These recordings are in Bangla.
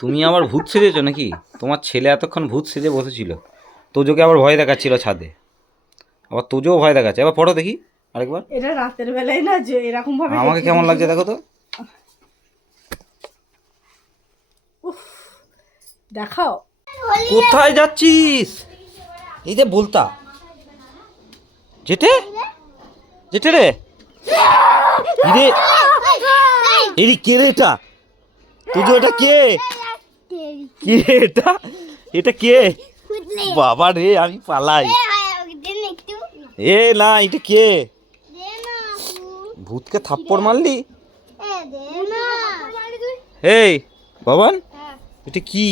তুমি আবার ভূত সেজেছো নাকি? তোমার ছেলে এতক্ষণ ভূত সেজে বসেছিল, তোজোকে আবার ভয় দেখাচ্ছিল ছাদে, আবার তোজোও ভয় দেখাচ্ছে। এবার পড়ো দেখি আরেকবার। এটা রাতের বেলায় না যে এরকম ভাবে আমাকে কেমন লাগছে দেখো তো। দেখাও। কোথায় যাচ্ছিস? এই যে বলতা যেটে যেটে রে, ইরে এরি কে রে এটা? তুজো এটা কে? কে এটা? এটা কে? বাবা রে আমি পালাই। এ না এটা কে? ভূতকে থাপ্পড় মারলি? এই বাবান এটা কি?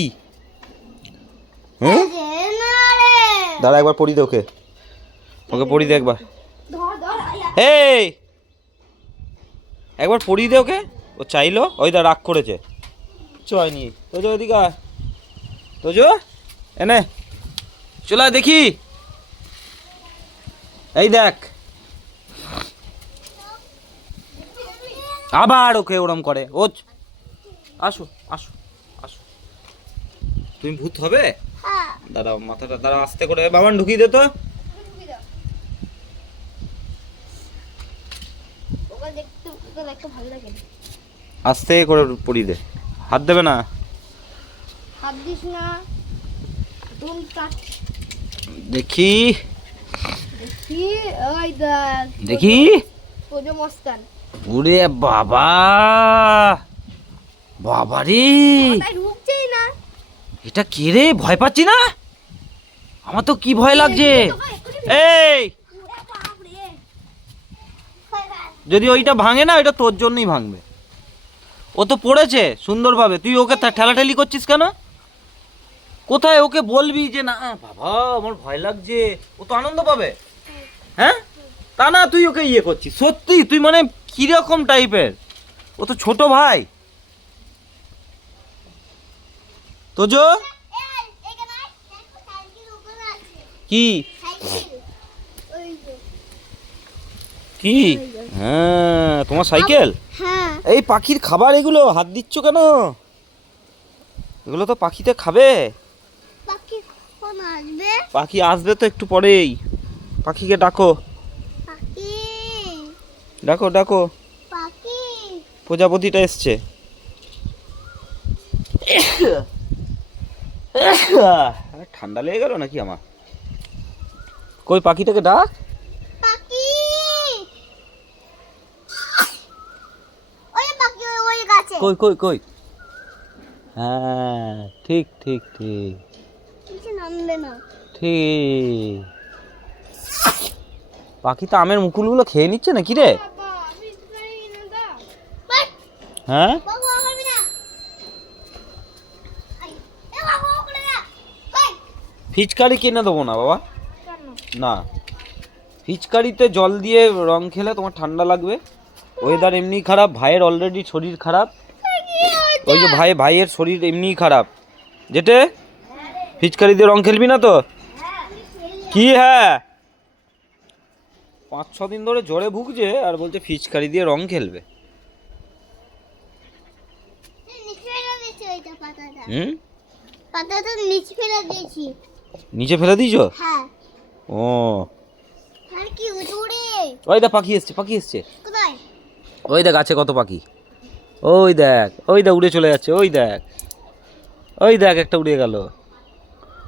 হ্যাঁ দাঁড়া একবার পড়ি দে ওকে, ওকে পড়ি দে একবার। এই একবার পড়িয়ে দে ওকে, ও চাইলো ওই দা রাগ করেছে। চয়নি তোজো এদিকে আয়, তোজো এনে চলে দেখি। এই দেখ আবার ওকে ওরম করে। ও আসো আসো আসো। তুমি ভূত হবে? দাঁড়াও মাথাটা দাঁড়াও আস্তে করে বাবান ঢুকিয়ে দে তো। আস্তে করে পড়িয়ে দে, হাত দেবে না। হাত দিস না। দেখি দেখি ওই দেখ দেখি। তোজো মস্তান। ওরে বাবা, বাবা রে তাই ঢুকছেই না। এটা কে রে? ভয় পাচ্ছি না, আমার তো কি ভয় লাগছে। এই যদি ওইটা ভাঙে না, ওইটা তোর জন্যই ভাঙবে। ও তো পড়েছে সুন্দরভাবে, তুই ওকে ঠেলাঠেলি করছিস কেন? কোথায় ওকে বলবি যে না বাবা আমার ভয় লাগছে, ও তো আনন্দ পাবে। হ্যাঁ তা না, তুই ওকে ইয়ে করছিস। সত্যি তুই মানে কিরকম টাইপের? ও তো ছোট ভাই। তোজো কি কি? হ্যাঁ তোমার সাইকেল। এই পাখির খাবার এগুলো, হাত দিচ্ছ কেন? এগুলো তো পাখিতে খাবে। পাখি আসবে তো একটু পরেই, পাখিকে ডাকো ডাকো ডাকো। প্রজাপতিটা এসছে। ঠান্ডা লেগে গেল নাকি আমার? কই পাখিটাকে ডাক। কই কই কই? হ্যাঁ ঠিক ঠিক ঠিক ঠিক। পাখি তো আমের মুকুলগুলো খেয়ে নিচ্ছে না কি রে? হ্যাঁ ফিচকারি কিনে দেবো না বাবা, না। ফিচকারিতে জল দিয়ে রং খেলে তোমার ঠান্ডা লাগবে। ওয়েদার এমনি খারাপ, ভাইয়ের অলরেডি শরীর খারাপ। ওই যে ভাইয়ের শরীর এমনিই খারাপ। যেটে ফিচকারি দিয়ে রং খেলবি না তো? কি হ্যাঁ 5-6 দিন ধরে জ্বরে ভুগছে আর বলছে ফিচকারি দিয়ে রং খেলবে। হুম পাতাটা নিচে ফেলে দিয়েছি। নিচে ফেলে দিয়েছো? হ্যাঁ। ও আর কি উড়ে? ওই দেখ পাখি এসছে, পাখি এসছে। কোথায়? ওই দেখ আছে কত পাখি। ওই দেখ উড়ে চলে যাচ্ছে। ওই দেখ একটা উড়ে গেল।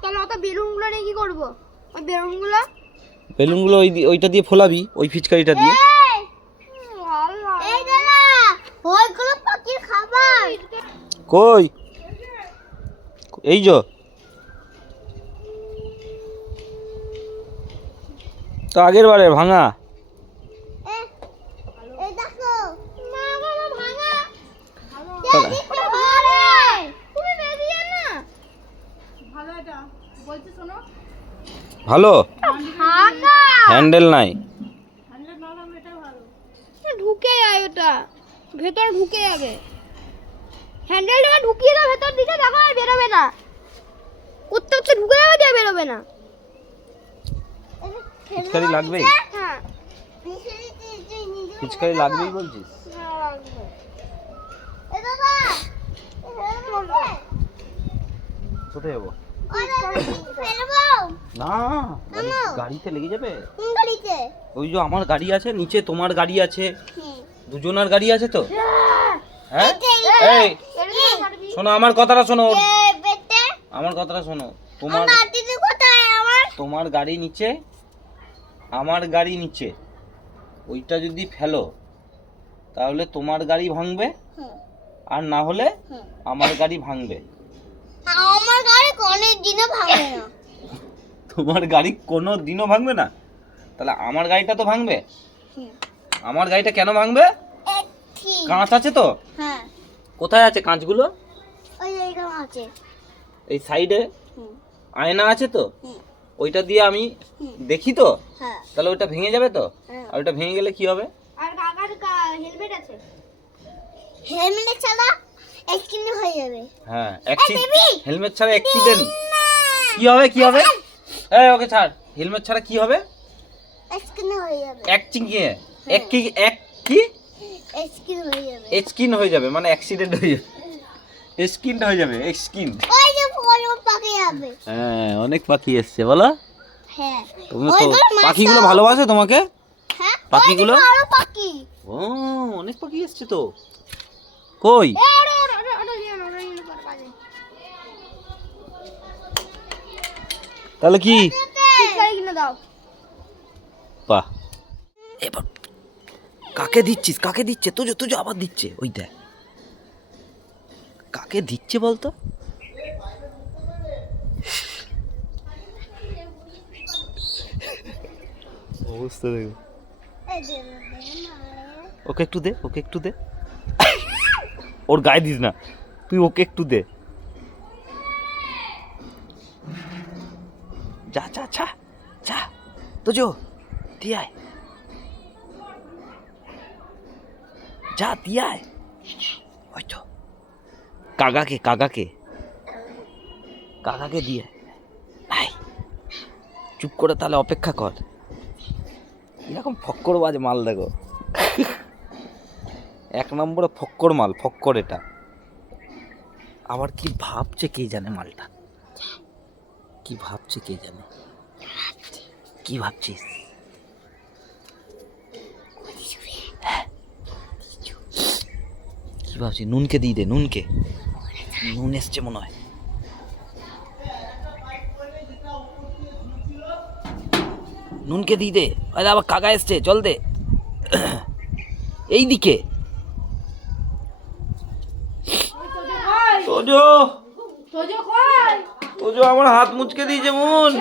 তাহলে অত বেলুনগুলো নিয়ে কি করবো? ওই বেলুনগুলো ওইটা দিয়ে ফোলাবি, ওই ফিচকারিটা দিয়ে। এই দাদা ওইগুলো পাখির খাবার। কই এই যে তো আগের বারে ভাঙা। এই দেখো মা বাবা ভাঙা। ভালো হ্যান্ডেল নাই, ঢুকে যায় ওটা ভেতর ঢুকে যাবে। হ্যান্ডেলটা ঢুকিয়ে দাও ভেতর দিকে, দেখো আর বেরোবে না। করতে করতে ঢুকে যাবে, দিয়ে বেরোবে না। পিচকারি লাগবেই? হ্যাঁ পিচকারি লাগবেই বলছিস? হ্যাঁ লাগবে। এ দাদা কোথায় যাবো? ফেলবো না, গাড়িতে লেগে যাবে। কোন গাড়িতে? ওই যে আমার গাড়ি আছে নিচে, তোমার গাড়ি আছে, দুজনের গাড়ি আছে তো। হ্যাঁ এই শোনো আমার কথাটা শোনো, আমার কথাটা শোনো। তোমার গাড়ি নিচে, আমার গাড়ি নিচে, ওইটা যদি ফেলো তাহলে তোমার গাড়ি ভাঙবে, আর না হলে আমার গাড়ি ভাঙবে। আমার গাড়ি কোনোদিনও ভাঙবে না। তোমার গাড়ি কোনো দিনও ভাঙবে না, তাহলে আমার গাড়িটা তো ভাঙবে। আমার গাড়িটা কেন ভাঙবে? কাঁচ আছে তো। হ্যাঁ কোথায় আছে কাঁচগুলো? ওই এইখানে আছে। এই সাইডে আয়না আছে তো, ওইটা দিয়ে আমি দেখি তো, হ্যাঁ তাহলে ওইটা ভেঙে যাবে তো। হ্যাঁ। আর ওইটা ভেঙে গেলে কি হবে? আর কাকার হেলমেট আছে, হেলমেট ছাড়া অ্যাক্সিডেন্ট হয়ে যাবে। হ্যাঁ হেলমেট ছাড়া অ্যাক্সিডেন্ট কি হবে? কি হবে? এই ওকে ছাড়, হেলমেট ছাড়া কি হবে? অ্যাক্সিডেন্ট হয়ে যাবে। অ্যাক্সিডেন্ট হয়ে যাবে। স্কিন হয়ে যাবে মানে অ্যাক্সিডেন্ট হয়ে যাবে, স্কিন হয়ে যাবে, স্কিন। ওই যে ফল পাকে যাবে। হ্যাঁ অনেক পাখি এসছে বলো। হ্যাঁ তুমি তো পাখিগুলো ভালোবাসে তোমাকে? হ্যাঁ পাখিগুলো আরো পাখি। ও অনেক পাখি এসছে তো। কই? তাহলে কি? বাহ, এবার কাকে দিচ্ছিস? কাকে দিচ্ছে? তুজো তুজো আবার দিচ্ছে, ওই দেখ কাকে দিচ্ছে বলতো। অবস্থা দেখো। ওকে একটু দে, ওকে একটু দে। ওর গায়ে দিস না, তুই ওকে একটু দে। যা যা যা যা, তুজো দিয়ে আয়, যা দিয়ে আয়। ওই তো কাকাকে কাকাকে কাকাকে দিয়ে আয়। চুপ করে তাহলে অপেক্ষা কর। এরকম ফক্কর বাজ মাল দেখো, এক নম্বরে ফক্কর মাল, ফক্কর। এটা আবার কি ভাবছে কে জানে, মালটা কি ভাবছে কে জানে। কি ভাবছিস? কি ভাবছিস? নুনকে দিয়ে দে, নুনকে, নুন এসছে মনে হয়। নুনকে দিয়ে দে। আরে আবার কাকা এসছে, চল দে। এই দিকে তোজো, তোজো আমার হাত মুচকে দিয়েছে মন।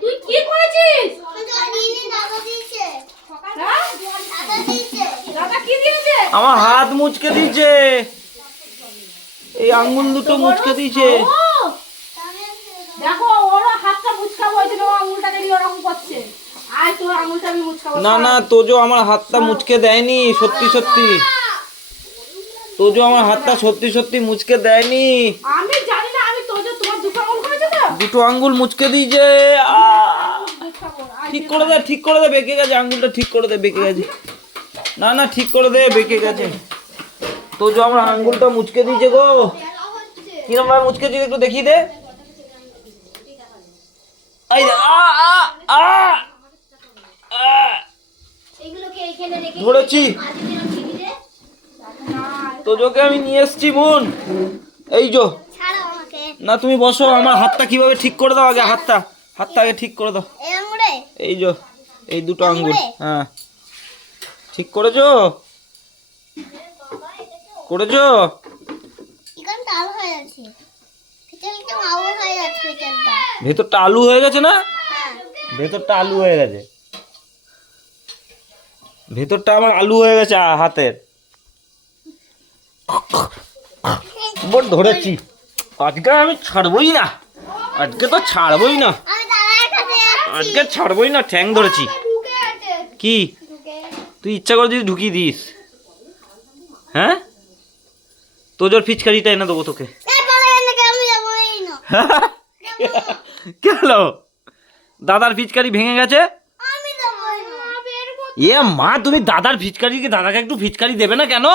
তুই কি করেছিস? দাদা কি দিয়েছে? আমার হাত মুচকে দিয়েছে, এই আঙ্গুল দুটো মুচকে দিয়েছে। দেখো ওর হাতটা মুচকা বইছিল, ও আঙুলটাকে নিয়ে ওরকম করছে। আয় তোর আঙুলটা আমি মুচকাবো। না না, তোজো আমার হাতটা মুচকে দেয়নি, সত্যি সত্যি। তোজো আমার হাতটা সত্যি সত্যি মুচকে দেয়নি। আমি জানি না, আমি তোর তোমার দুটো আঙুল করেছে তো। দুটো আঙ্গুল মুচকে দিয়েছে। ঠিক করে দে, ঠিক করে দে, বেঁকে গেছে আঙ্গুলটা, ঠিক করে দে, বেঁকে গেছে। না না ঠিক করে দে, বেঁকে গেছে। তোজো আমার আঙ্গুলটা মুচকে দিয়েছে গো। কিরম ভাবে মুচকে দিয়েছে একটু দেখিয়ে দে। এই দে, ধরেছি। তোজোকে আমি নিয়ে এসছি বোন, এই যো। না তুমি বসো, আমার হাতটা কিভাবে ঠিক করে দাও আগে, হাতটা হাতটা আগে ঠিক করে দাও। এই যো, এই দুটো আঙ্গুল, হ্যাঁ ঠিক করেছো? করেছো? ভেতরটা আলু হয়ে গেছে না? ভেতরটা আলু হয়ে গেছে, ভেতরটা আমার আলু হয়ে গেছে হাতের। বট ধরেছি, আজকে আমি ছাড়বই না, আজকে তো ছাড়বই না, আজকে ছাড়বই না, ঠ্যাং ধরেছি। কি তুই ইচ্ছা করে যদি ঢুকিয়ে দিস? হ্যাঁ তোজোর ফিচকারিটা এনে দেবো তোকে। কেন? দাদার ফিচকারি ভেঙে গেছে। এ মা, তুমি দাদার ফিচকারি, দাদাকে একটু ফিচকারি দেবে না কেন?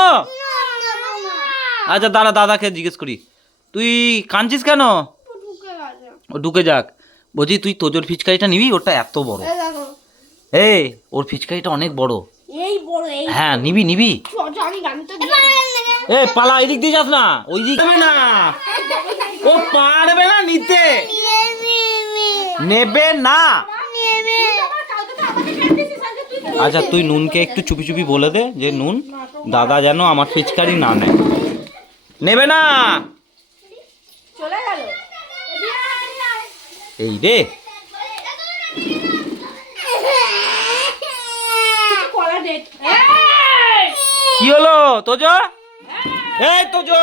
আচ্ছা দাঁড়া, দাদাকে জিজ্ঞেস করি। তুই কাঁদছিস কেন? ঢুকে গেছে। ও ঢুকে যাক। বলছি তুই তোজোর ফিচকারিটা নিবি, ওটা এত বড়। এই দেখো এই ওর ফিচকারিটা অনেক বড়। এই বড় এই হ্যাঁ নিবি নিবি। আমি জানি তো এ পালা, এদিক দিয়ে যাস না, ওই দিক যাবে না, ও পারবে না নিতে, নেবে না। আচ্ছা তুই নুনকে একটু চুপি চুপি বলে দে যে নুন, দাদা যেন আমার ফিচকারি না নেয়, নেবে না। চলে গেল। এই রে কলা ডেট। কি হলো তোজো? এই তোজো,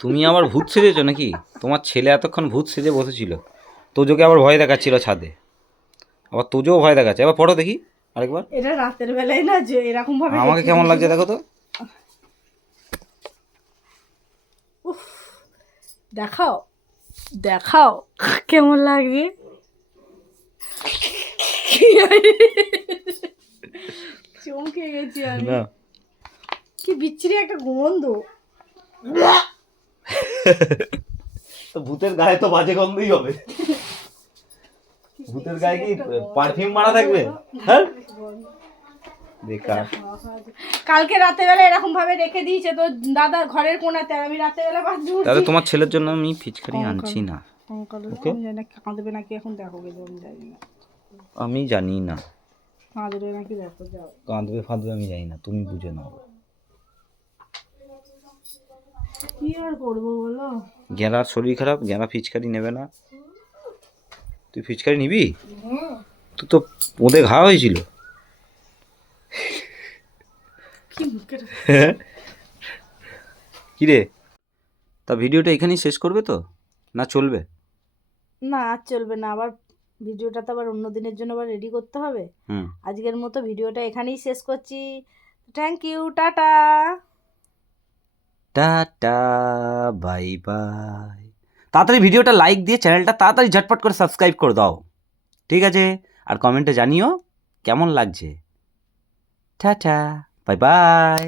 তুমি আবার ভূত সেজেছো নাকি? তোমার ছেলে এতক্ষণ ভূত সেজে বসেছিল, তোজোকে আবার ভয় দেখাচ্ছিল ছাদে, আবার তোজোও ভয় দেখাচ্ছে। এবার ফটো দেখি আরেকবার। এটা রাতের বেলায় না যে এরকম ভাবে আমাকে কেমন লাগছে দেখো তো। দেখাও দেখাও কেমন লাগে। চমকে গেছি আমি, না কি বিচ্ছিরি একটা গন্ধ। তো ভূতের গায়ে তো বাজে গন্ধই হবে। ভূতের গায়ে কি পারফিউম মারা থাকবে? হ্যাঁ বেকার। কালকে রাতের বেলা এরকম ভাবে রেখে দিয়েছে তো দাদা ঘরের কোণাতে, আর আমি রাতের বেলা বাথরুম তাহলে তোমার ছেলের জন্য আমি ফিচকারি আনছি না। ওকে? জানি না কাঁদবে নাকি এখন, দেখো গে আমি জানি না আমি জানি না, কাঁদবে নাকি, দেখো যাও। কাঁদবে ফাঁদবে আমি জানি না, তুমি বুঝে নাও। কি আর করবো বলো। গেঁড়ার শরীর খারাপ, গেঁড়া ফিচকারি নেবে না। তুই ফিচকারি নিবি? তুই তো ওদের ঘা হয়েছিল। কি মুখের কি রে, তা ভিডিওটা এখানেই শেষ করবে তো না চলবে? না আর চলবে না, আবার ভিডিওটা তো আবার অন্য দিনের জন্য আবার রেডি করতে হবে। হুম। আজকের মতো ভিডিওটা এখানেই শেষ করছি। Thank you, tata. Tata bye bye. তাড়াতাড়ি ভিডিওটা লাইক দিয়ে চ্যানেলটা তাড়াতাড়ি ঝটপট করে সাবস্ক্রাইব করে দাও, ঠিক আছে? আর কমেন্টে জানিও কেমন লাগছে। Tata bye by.